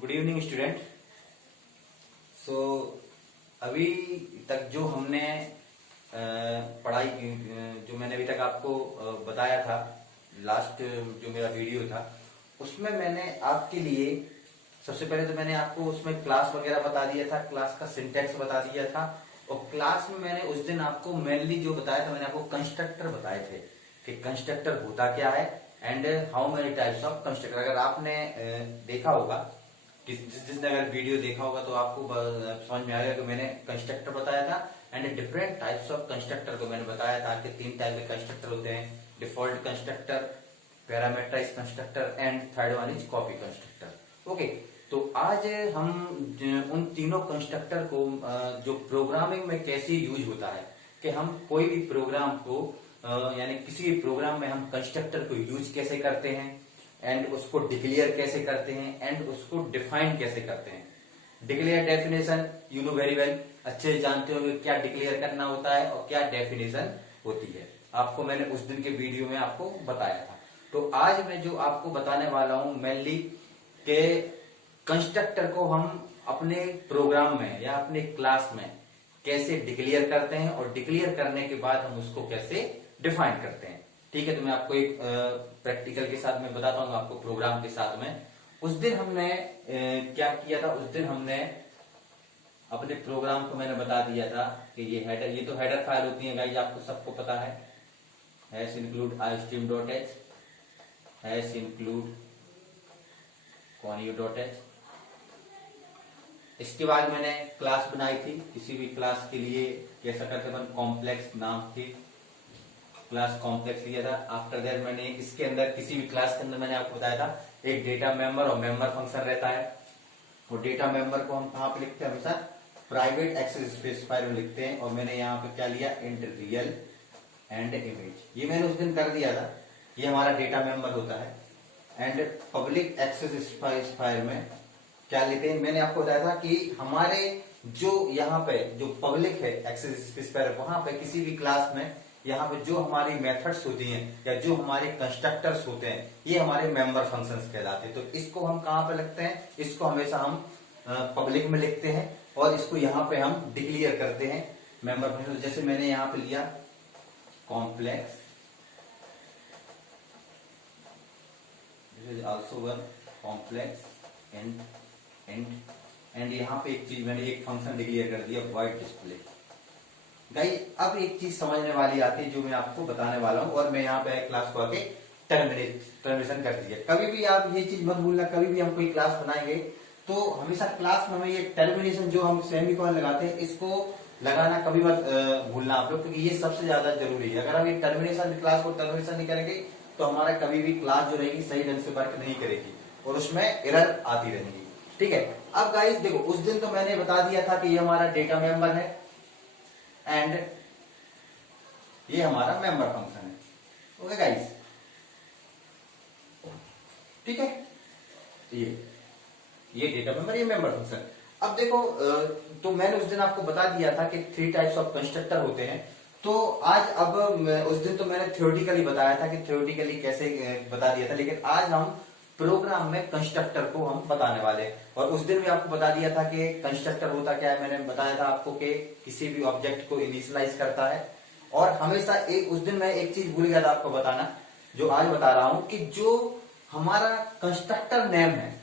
Good evening student. सो अभी तक जो हमने पढ़ाई जो मैंने अभी तक आपको बताया था, लास्ट जो मेरा वीडियो था उसमें मैंने आपके लिए सबसे पहले तो मैंने आपको उसमें क्लास वगैरह बता दिया था, क्लास का सिंटेक्स बता दिया था। और क्लास में मैंने उस दिन आपको मेनली जो बताया था, मैंने आपको कंस्ट्रक्टर बताए थे कि कंस्ट्रक्टर होता क्या है and how many types of constructor. अगर आपने देखा होगा कि जिसने अगर वीडियो देखा होगा तो आपको समझ में आएगा कि मैंने कंस्ट्रक्टर बताया था and different types of constructor को मैंने बताया था कि 3 टाइप के कंस्ट्रक्टर होते हैं, default constructor, parameterized constructor and third one is copy constructor. Okay, तो आज हम उन तीनों कंस्ट्रक्टर को जो प्रोग्रामिंग में कैसे यूज होता है कि हम कोई भी प्रोग्राम को यानी किसी भी प्रोग्राम में हम कंस्ट्रक्टर को यूज कैसे करते हैं एंड उसको डिक्लेयर कैसे करते हैं एंड उसको डिफाइन कैसे करते हैं। Declare definition you know very well, अच्छे से जानते हो क्या डिक्लेयर करना होता है और क्या डेफिनेशन होती है। आपको मैंने उस दिन के वीडियो में आपको बताया था। तो आज मैं जो आपको बताने वाला हूं मेनली के कंस्ट्रक्टर को हम अपने प्रोग्राम में या अपने क्लास में कैसे डिक्लेयर करते हैं और डिक्लेयर करने के बाद हम उसको कैसे डिफाइन करते हैं। ठीक है, तो मैं आपको एक प्रैक्टिकल के साथ में बताता हूँ, आपको प्रोग्राम के साथ में। उस दिन हमने क्या किया था, उस दिन हमने अपने प्रोग्राम को मैंने बता दिया था कि ये हेडर, ये तो हेडर फाइल होती है गाइस, आपको सबको पता है। Hash include istream.h, hash include conio.h। इसके बाद मैंने क्लास बनाई थी, किसी भी क्लास के लिए कैसा करते अपन, कॉम्प्लेक्स नाम थी, क्लास कॉम्प्लेक्स लिया था। आफ्टर दैट मैंने इसके अंदर किसी भी क्लास के अंदर मैंने आपको बताया था एक डेटा मेंबर और मेंबर फंक्शन रहता है। और डेटा मेंबर को हम कहां पे लिखते हैं, हमेशा प्राइवेट एक्सेस स्पेसिफायर में लिखते हैं। और मैंने यहाँ पे क्या लिया, इंट रियल एंड इमेज, ये मैंने उस दिन कर दिया था। ये हमारा डेटा मेंबर होता है। एंड पब्लिक एक्सेस स्पेसिफायर में क्या लेते हैं, मैंने आपको बताया था कि हमारे जो यहाँ पे जो पब्लिक है एक्सेस स्पेसिफायर, वहां पे किसी भी क्लास में यहाँ पे जो हमारी मेथड्स होती हैं या जो हमारे कंस्ट्रक्टर्स होते हैं, ये हमारे मेंबर फंक्शंस कहलाते हैं। तो इसको हम कहाँ पे लिखते हैं, इसको हमेशा हम पब्लिक में लिखते हैं और इसको यहाँ पे हम डिक्लेयर करते हैं मेंबर फंक्शन। जैसे मैंने यहाँ पे लिया complex, also one complex and यहाँ पे एक चीज मैंने एक फंक्शन डिक्लेयर कर दिया वाइड डिस्प्ले। गाइस अब एक चीज समझने वाली आती है जो मैं आपको बताने वाला हूं, और मैं यहाँ पे क्लास को आके टर्मिनेशन कर दिया। कभी भी आप ये चीज मत भूलना, कभी भी हम कोई क्लास बनाएंगे तो हमेशा क्लास में हमें ये टर्मिनेशन जो हम सेमीकोलन लगाते हैं, इसको लगाना कभी मत भूलना आप लोग, क्योंकि ये सबसे ज्यादा जरूरी है। अगर हम ये टर्मिनेशन, क्लास को टर्मिनेशन नहीं करेंगे तो हमारा कभी भी क्लास जो रहेगी सही ढंग से वर्क नहीं करेगी और उसमें एरर आती रहेगी। ठीक है, अब गाइस देखो, उस दिन तो मैंने बता दिया था कि ये हमारा डेटा मेंबर है एंड ये हमारा मेंबर फंक्शन है। ओके गाइस, ठीक है, ये डेटा मेंबर, ये मेंबर फंक्शन। अब देखो तो मैंने उस दिन आपको बता दिया था कि 3 टाइप्स ऑफ कंस्ट्रक्टर होते हैं। तो आज अब उस दिन तो मैंने थ्योरेटिकली बताया था कि थ्योरेटिकली कैसे बता दिया था, लेकिन आज हम प्रोग्राम में कंस्ट्रक्टर को हम बताने वाले हैं। और उस दिन भी आपको बता दिया था कि कंस्ट्रक्टर होता क्या है। मैंने बताया था आपको कि किसी भी ऑब्जेक्ट को इनिशियलाइज करता है। और हमेशा एक, उस दिन मैं एक चीज भूल गया था आपको बताना, जो आज बता रहा हूं, कि जो हमारा कंस्ट्रक्टर नेम है,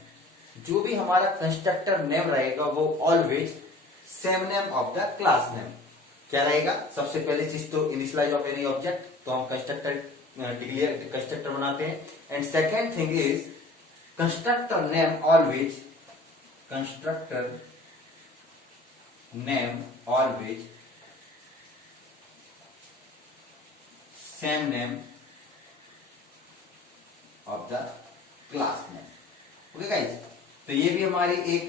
जो भी हमारा कंस्ट्रक्टर नेम रहेगा वो always same name of the class name. क्या रहेगा, सबसे पहले चीज तो इनिशियलाइज ऑफ एनी ऑब्जेक्ट, तो हम कंस्ट्रक्टर डिक्लेयर कंस्ट्रक्टर बनाते हैं। And second thing is constructor name always same name of the class name। Okay guys, तो ये भी हमारी एक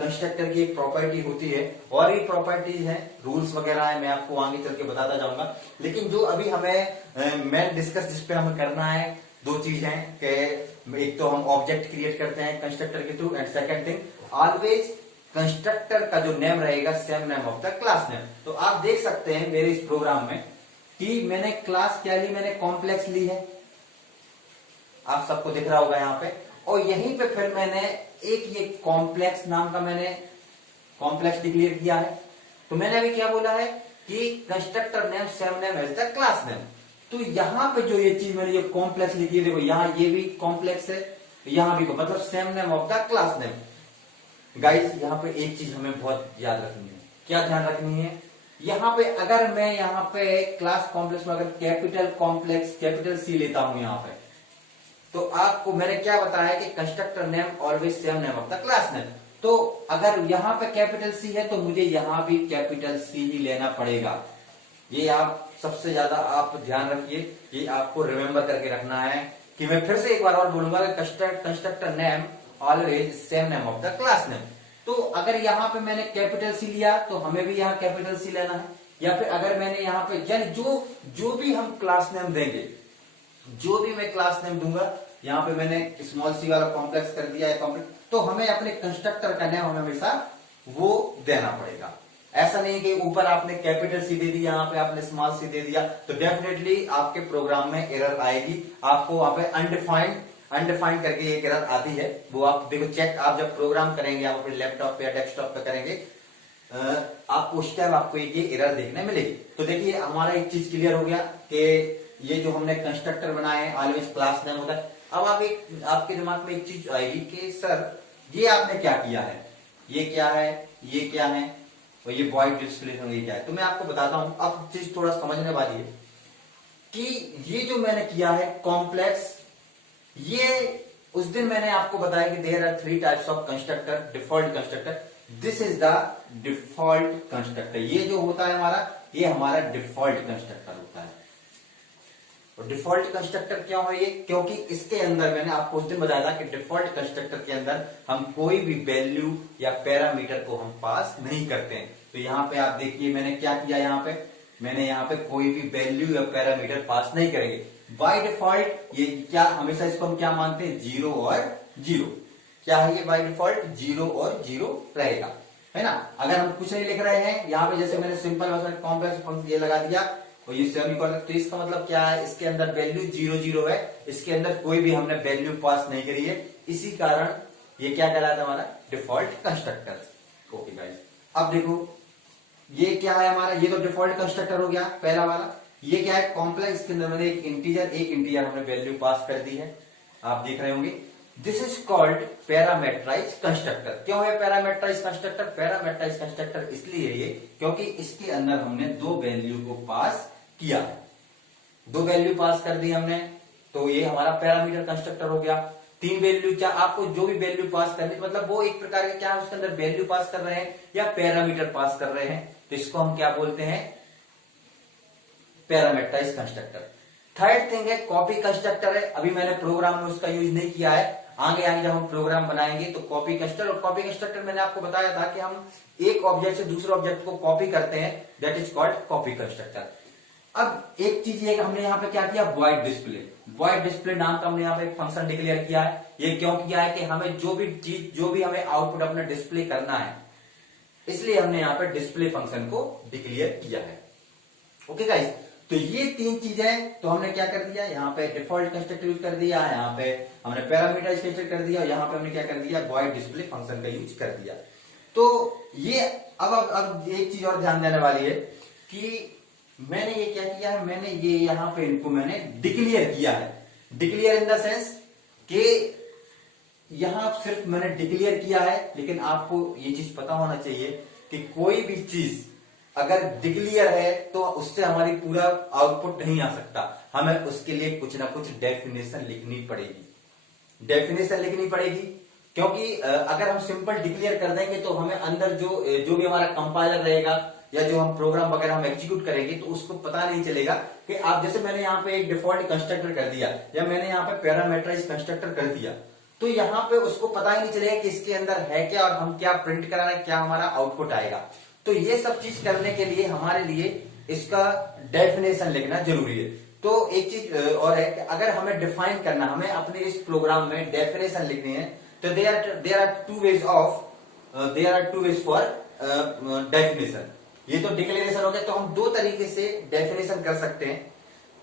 कंस्ट्रक्टर की एक प्रॉपर्टी होती है। और भी प्रॉपर्टीज हैं, रूल्स वगैरह है, मैं आपको आगे चल के बताता जाऊंगा। लेकिन जो अभी हमें मेन डिस्कस जिस पे हमें करना है, 2 चीज हैं कि एक तो हम ऑब्जेक्ट क्रिएट करते हैं कंस्ट्रक्टर के through, and second thing always constructor का जो नेम रहेगा same name of the class name. तो आप देख सकते हैं मेरे इस प्रोग्राम में कि मैंने क्लास क्या ली, मैंने कॉम्प्लेक्स ली है, आप सबको दिख रहा होगा यहाँ पे। और यहीं पे फिर मैंने एक ये कॉम्प्लेक्स नाम का मैंने कॉम्प्लेक्स डिक्लेयर किया है। तो मैंने अभी क्या बोला है कि constructor name same name as the class name. तो यहां पे जो ये चीज मैंने ये कॉम्प्लेक्स लिखी है, देखो यहाँ ये भी कॉम्प्लेक्स है, यहां भी मतलब same name of the class name. Guys यहाँ पे एक चीज हमें बहुत याद रखनी है, क्या ध्यान रखनी है, यहाँ पे अगर मैं यहाँ पे क्लास कॉम्प्लेक्स में अगर कैपिटल कॉम्प्लेक्स कैपिटल सी लेता हूं यहाँ पे, तो आपको मैंने क्या बताया कि constructor name always same name of the class name. तो अगर यहाँ पे कैपिटल सी है तो मुझे यहां भी कैपिटल सी ही लेना पड़ेगा। ये आप सबसे ज्यादा आप ध्यान रखिए, ये आपको रिमेंबर करके रखना है कि मैं फिर से एक बार और बोलूंगा कि constructor name always same name of the class name. तो अगर यहाँ पे मैंने कैपिटल सी लिया तो हमें भी यहाँ कैपिटल सी लेना है, या फिर अगर मैंने यहाँ पे यानी जो भी हम क्लास नेम देंगे, जो भी मैं क्लास नेम दूंगा, यहाँ पे मैंने स्मॉल सी वाला कॉम्प्लेक्स कर दिया है कॉम्प्लेक्स, तो हमें अपने कंस्ट्रक्टर का नेम हमें हमेशा वो देना पड़ेगा। ऐसा नहीं कि ऊपर आपने कैपिटल सी दे दिया, यहाँ पे आपने स्मॉल सी दे दिया, तो डेफिनेटली आपके प्रोग्राम में एरर आएगी। आपको वहां पे अनडिफाइंड करके एक एरर आती है, वो आप देखो चेक, आप जब प्रोग्राम करेंगे आप अपने लैपटॉप पे या डेस्कटॉप पे करेंगे, आपको उस टाइम आपको ये एरर देखने मिलेगी। तो देखिए हमारा एक चीज क्लियर हो गया कि ये जो हमने कंस्ट्रक्टर बनाए हैं ऑलवेज क्लास नेम होता है। अब आपके दिमाग में एक चीज आएगी कि सर ये आपने क्या किया है, ये क्या है, ये क्या है, और ये वॉइड डिस्प्ले ये क्या है। तो मैं आपको बताता हूं, अब चीज थोड़ा समझने वाली है कि ये जो मैंने किया है कॉम्प्लेक्स, ये उस दिन मैंने आपको बताया कि there are 3 types of constructor, default constructor, this is the default constructor. ये जो होता है हमारा, ये हमारा डिफॉल्ट कंस्ट्रक्टर होता है। और डिफॉल्ट कंस्ट्रक्टर क्यों है ये, क्योंकि इसके अंदर मैंने आपको उस दिन बताया था कि डिफॉल्ट कंस्ट्रक्टर के अंदर हम कोई भी वैल्यू या पैरामीटर को हम पास नहीं करते हैं। तो यहाँ पे आप देखिए मैंने क्या किया, मैंने यहाँ पे कोई भी वैल्यू या पैरामीटर पास नहीं करेंगे। बाय डिफॉल्ट ये क्या, हमेशा इसको हम क्या मानते हैं, 0 और 0। क्या है ये बाय डिफॉल्ट, 0 और 0 रहेगा, है ना। अगर हम कुछ नहीं लिख रहे हैं यहाँ पे, जैसे मैंने सिंपल कॉम्प्लेक्स फंक्शन ये लगा दिया और ये सेमीकोलन, तो इसका मतलब क्या है, इसके अंदर वैल्यू 0 0 है, इसके अंदर कोई भी हमने वैल्यू पास नहीं करी है, इसी कारण ये क्या कहलाता है हमारा डिफॉल्ट कंस्ट्रक्टर। ओके गाइस, अब देखो ये क्या है हमारा, ये तो डिफॉल्ट कंस्ट्रक्टर हो गया पहला वाला। ये क्या है, कॉम्प्लेक्स, इसके अंदर मैंने एक इंटीजर हमने वैल्यू पास कर दी है, आप देख रहे होंगे। This is called parametrize constructor. क्यों है पैरामेट्राइज कंस्ट्रक्टर, पैरामेट्राइज कंस्ट्रक्टर इसलिए ये क्योंकि इसके अंदर हमने 2 वैल्यू को पास किया है, 2 वैल्यू पास कर दी हमने, तो ये हमारा पैरामीटर कंस्ट्रक्टर हो गया। 3 वैल्यू, क्या आपको जो भी वैल्यू पास करनी, मतलब वो एक प्रकार का क्या उसके अंदर वैल्यू पास कर रहे हैं या पैरामीटर पास कर रहे हैं, तो इसको हम क्या बोलते हैं, पैरामेट्राइज कंस्ट्रक्टर। थर्ड थिंग है कॉपी कंस्ट्रक्टर है, अभी मैंने प्रोग्राम में उसका यूज नहीं किया है, आगे जब हम प्रोग्राम बनाएंगे तो कॉपी कंस्ट्रक्टर। और कॉपी कंस्ट्रक्टर मैंने आपको बताया था कि हम एक ऑब्जेक्ट से दूसरे ऑब्जेक्ट को कॉपी करते हैं, that is called copy constructor. अब एक चीज ये हमने यहाँ पे क्या किया, वॉइड डिस्प्ले नाम का हमने यहाँ पे एक फंक्शन डिक्लेयर किया है। ये क्यों किया है कि हमें जो भी हमें आउटपुट अपना डिस्प्ले करना है, इसलिए हमने यहाँ पे डिस्प्ले फंक्शन को डिक्लेयर किया है। ओके गाइस, तो ये 3 चीजें, तो हमने क्या कर दिया, यहाँ पे डिफॉल्ट कंस्ट्रक्टर यूज कर दिया, यहाँ पे हमने पैरामीटराइज कंस्ट्रक्टर कर दिया, और यहाँ पे हमने क्या कर दिया, वॉइड डिस्प्ले फंक्शन का यूज कर दिया। तो ये अब एक चीज और ध्यान देने वाली है कि मैंने ये क्या किया है, मैंने ये यहाँ पे इनको मैंने डिक्लेयर किया है। डिक्लेयर इन द सेंस कि यहां सिर्फ मैंने डिक्लेयर किया है, लेकिन आपको ये चीज पता होना चाहिए कि कोई भी चीज अगर डिक्लेयर है तो उससे हमारी पूरा आउटपुट नहीं आ सकता, हमें उसके लिए कुछ ना कुछ डेफिनेशन लिखनी पड़ेगी। क्योंकि अगर हम सिंपल डिक्लेयर कर देंगे तो हमें अंदर जो भी हमारा कंपाइलर रहेगा या जो हम प्रोग्राम वगैरह हम एग्जीक्यूट करेंगे तो उसको पता नहीं चलेगा कि आप, जैसे मैंने यहाँ पे एक डिफॉल्ट कंस्ट्रक्टर कर दिया या मैंने यहाँ पे पैरामेट्राइज कंस्ट्रक्टर कर दिया, तो यहाँ पे उसको पता ही नहीं चलेगा कि इसके अंदर है क्या और हम क्या प्रिंट करा रहे हैं, क्या हमारा आउटपुट आएगा। तो ये सब चीज करने के लिए हमारे लिए इसका डेफिनेशन लिखना जरूरी है। तो एक चीज और है कि अगर हमें डिफाइन करना, हमें अपने इस प्रोग्राम में डेफिनेशन लिखनी है, तो there are two ways for definition. ये तो डिक्लेरेशन हो गया, तो हम 2 तरीके से डेफिनेशन कर सकते हैं।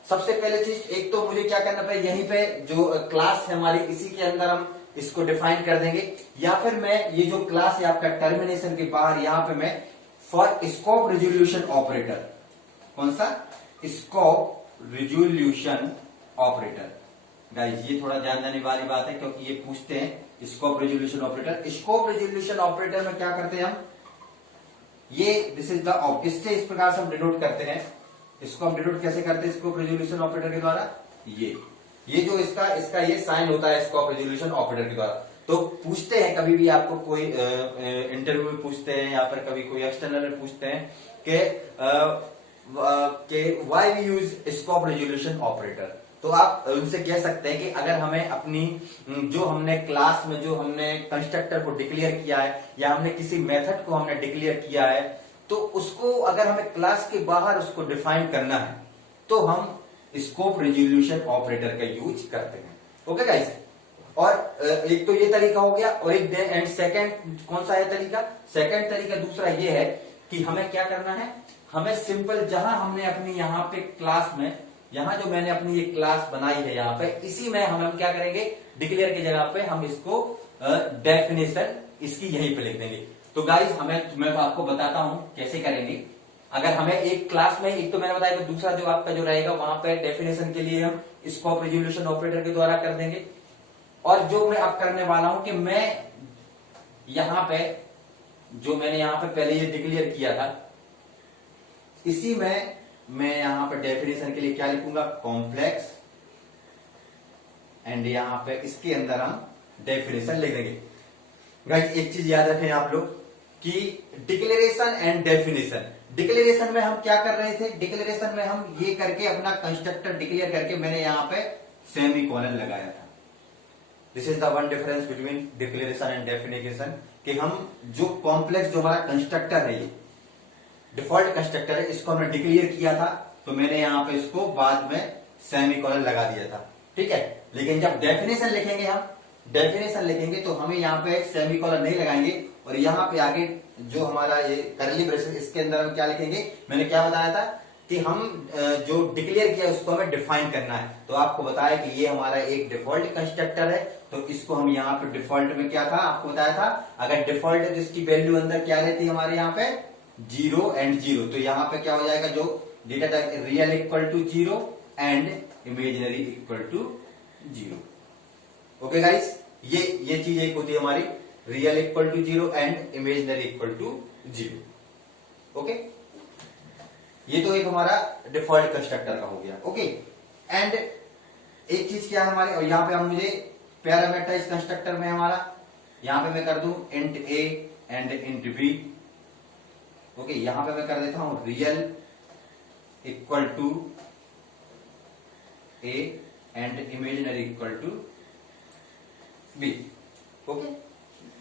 सबसे पहले चीज, एक तो मुझे क्या करना पड़ेगा, यहीं पे जो क्लास है हमारी, इसी के अंदर हम इसको डिफाइन कर देंगे, या फिर मैं ये जो क्लास है आपका टर्मिनेशन के बाहर यहां पे मैं फॉर स्कोप रिजोल्यूशन ऑपरेटर, कौन सा, स्कोप रिजोल्यूशन ऑपरेटर। गाइस ये थोड़ा ध्यान देने वाली बात है, क्योंकि ये पूछते हैं scope resolution operator. Scope resolution operator में क्या करते हैं हम, ये दिस इज द, इससे इस प्रकार से हम डिनोट करते हैं। इसको हम डिनोट कैसे करते हैं स्कोप रिजोल्यूशन ऑपरेटर के द्वारा, ये जो इसका ये साइन होता है स्कोप रिजोल्यूशन ऑपरेटर के द्वारा। तो पूछते हैं कभी भी आपको कोई इंटरव्यू में पूछते हैं या फिर कभी कोई एक्सटर्नल में पूछते हैं कि why we use scope resolution operator, तो आप उनसे कह सकते हैं कि अगर हमें अपनी जो हमने क्लास में जो हमने कंस्ट्रक्टर को डिक्लेयर किया है या हमने किसी मेथड को हमने डिक्लेयर किया है, तो उसको अगर हमें क्लास के बाहर उसको डिफाइन करना है तो हम स्कोप रिजोल्यूशन ऑपरेटर का यूज करते हैं। ओके गाइस, और एक तो ये तरीका हो गया, और एक एंड सेकंड कौन सा है तरीका, सेकंड तरीका दूसरा ये है कि हमें क्या करना है, हमें सिंपल जहां हमने अपनी यहाँ पे क्लास में, यहाँ जो मैंने अपनी ये क्लास बनाई है यहाँ पे, इसी में हम क्या करेंगे, डिक्लेयर की जगह पे हम इसको डेफिनेशन इसकी यहीं पे लिख देंगे। तो गाइस मैं आपको बताता हूं कैसे करेंगे। अगर हमें एक क्लास में, एक तो मैंने बताया कि दूसरा जो आपका जो रहेगा वहां पे डेफिनेशन के लिए हम स्कोप रिजोल्यूशन ऑपरेटर के द्वारा कर देंगे, और जो मैं अब करने वाला हूं कि मैं यहां पे जो मैंने यहां पे पहले ये डिक्लेयर किया था, इसी में मैं यहां पे डेफिनेशन के लिए क्या लिखूंगा, कॉम्प्लेक्स, एंड यहां पे इसके अंदर हम डेफिनेशन लिख देंगे। गाइस एक चीज याद रखें आप लोग कि डिक्लेरेशन एंड डेफिनेशन, डिक्लेरेशन में हम क्या कर रहे थे, डिक्लेरेशन में हम ये करके अपना कंस्ट्रक्टर डिक्लेयर करके मैंने यहां पे सेमीकोलन लगाया था। This is the one difference between declaration and definition, कि हम जो कॉम्प्लेक्स जो हमारा कंस्ट्रक्टर है, ये डिफॉल्ट कंस्ट्रक्टर है, इसको हमने डिक्लेयर किया था, तो मैंने यहां पे इसको बाद में सेमीकोलन लगा दिया था, ठीक है। लेकिन जब डेफिनेशन लिखेंगे, हम डेफिनेशन लिखेंगे तो हमें यहाँ पे सेमीकोलन नहीं लगाएंगे, और यहाँ पे आगे जो हमारा ये करली ब्रेसेस, इसके अंदर हम क्या लिखेंगे, मैंने क्या बताया था कि हम जो डिक्लेयर किया उसको हमें डिफाइन करना है। तो आपको बताया कि ये हमारा एक डिफॉल्ट कंस्ट्रक्टर है, तो इसको हम यहाँ पे डिफॉल्ट में क्या था आपको बताया था, अगर डिफॉल्ट है तो इसकी वैल्यू अंदर क्या रहती है हमारे यहाँ पे 0 एंड 0, तो यहाँ पे क्या हो जाएगा, जो data type real equal to 0 and imaginary equal to 0। Okay guys, ये चीज एक होती है हमारी real equal to 0 and imaginary equal to 0। Okay, ये तो एक हमारा डिफॉल्ट कंस्ट्रक्टर का हो गया। ओके, एंड एक चीज क्या है हमारे, और यहाँ पे हम मुझे पैरामीटराइज कंस्ट्रक्टर में हमारा यहाँ पे मैं कर दूं int a and int b। Okay, यहां पे मैं कर देता हूं real equal to a and imaginary equal to b। Okay,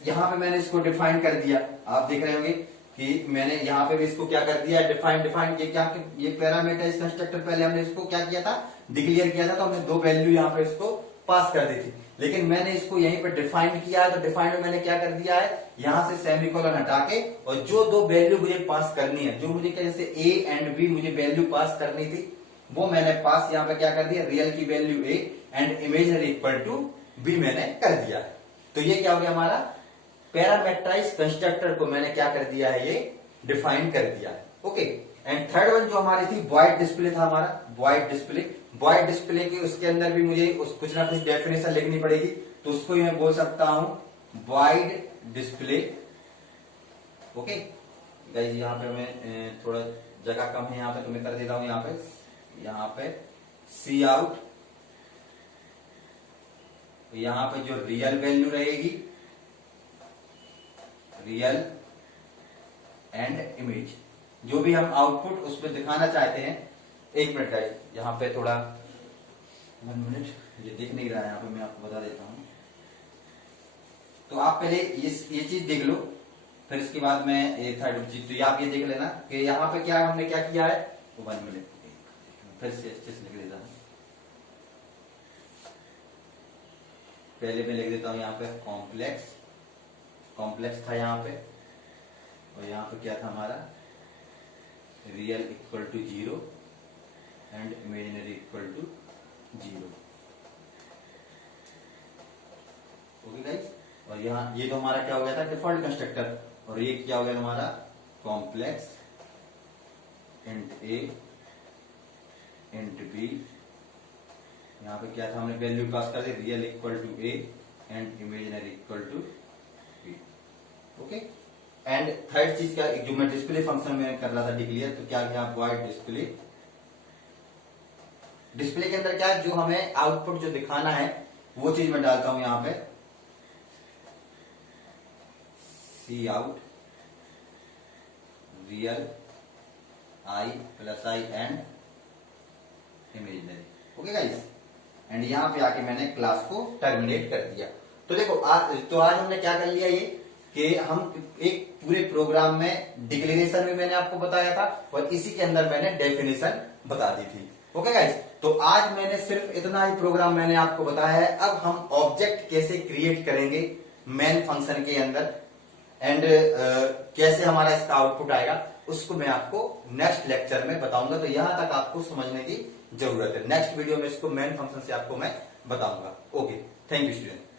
यहां पे मैंने इसको डिफाइन कर दिया, आप देख रहे होंगे कि मैंने यहां पे भी इसको क्या कर दिया, डिफाइन ये क्या, ये पैरामीटराइज कंस्ट्रक्टर पहले हमने इसको क्या किया था, डिक्लेयर किया था, तो हमने दो वैल्यू यहां पे इसको पास कर दी थी। लेकिन मैंने इसको यहीं पे डिफाइन किया है, तो डिफाइन में मैंने क्या कर दिया है, यहां से सेमीकोलन हटा के, और जो दो वैल्यू मुझे पास करनी है, जो मुझे जैसे a एंड b मुझे वैल्यू पास करनी थी, वो मैंने पास यहाँ पे क्या कर दिया, रियल की value a and imaginary equal to b मैंने कर दिया है। तो ये क्या हो गया हमारा पैरामीटराइज कंस्ट्रक्टर को मैंने क्या कर दिया है, ये डिफाइन कर दिया है। ओके, एंड थर्ड वन जो हमारी थी वॉइड डिस्प्ले था हमारा, वॉइड डिस्प्ले के उसके अंदर भी मुझे कुछ ना कुछ डेफिनेशन लिखनी पड़ेगी, तो उसको ही मैं बोल सकता हूं वॉइड डिस्प्ले। ओके गाइस, यहाँ पे मैं थोड़ा जगह कम है यहाँ पे, तो मैं कर देता हूं यहाँ पे सी आउट, यहाँ पे जो रियल वैल्यू रहेगी, रियल एंड इमेज, जो भी हम आउटपुट उसमें दिखाना चाहते हैं। एक मिनट गाइस, यहाँ पे थोड़ा 1 मिनट, ये दिख नहीं रहा है यहाँ पे, मैं आपको बता देता हूँ। तो आप पहले ये चीज देख लो, फिर इसके बाद मैं ये थर्ड चीज, तो आप ये देख लेना कि यहाँ पे क्या हमने क्या किया है। तो 1 मिनट फिर से अच्छे से लिख देता हूँ, पहले मैं लिख देता हूँ यहाँ पे कॉम्प्लेक्स था यहाँ पे, और यहाँ पे क्या था हमारा real equal to 0 and imaginary equal to 0। Okay और यहाँ ये तो हमारा क्या हो गया था, डिफॉल्ट कंस्ट्रक्टर, और ये क्या हो गया हमारा, complex int a int b. यहाँ पे क्या था, हमने वैल्यू पास कर दी, real equal to a and imaginary equal to b. Okay, and third चीज क्या, जो मैं डिस्प्ले फंक्शन में कर रहा था डिक्लेयर, तो क्या किया, वॉइड डिस्प्ले। डिस्प्ले के अंदर क्या है, जो हमें आउटपुट जो दिखाना है वो चीज मैं डालता हूं यहां पे, cout real i plus i and imaginary. Okay guys, and यहां पे आके मैंने क्लास को टर्मिनेट कर दिया। तो देखो आज हमने क्या कर लिया, ये कि हम एक पूरे प्रोग्राम में डिक्लेरेशन भी मैंने आपको बताया था और इसी के अंदर मैंने डेफिनेशन बता दी थी। ओके गाइस, तो आज मैंने सिर्फ इतना ही प्रोग्राम मैंने आपको बताया है। अब हम ऑब्जेक्ट कैसे क्रिएट करेंगे मेन फंक्शन के अंदर एंड कैसे हमारा इसका आउटपुट आएगा, उसको मैं आपको नेक्स्ट लेक्चर में बताऊंगा। तो यहां तक आपको समझने की जरूरत है, नेक्स्ट वीडियो में इसको मेन फंक्शन से आपको मैं बताऊंगा। Okay, thank you student.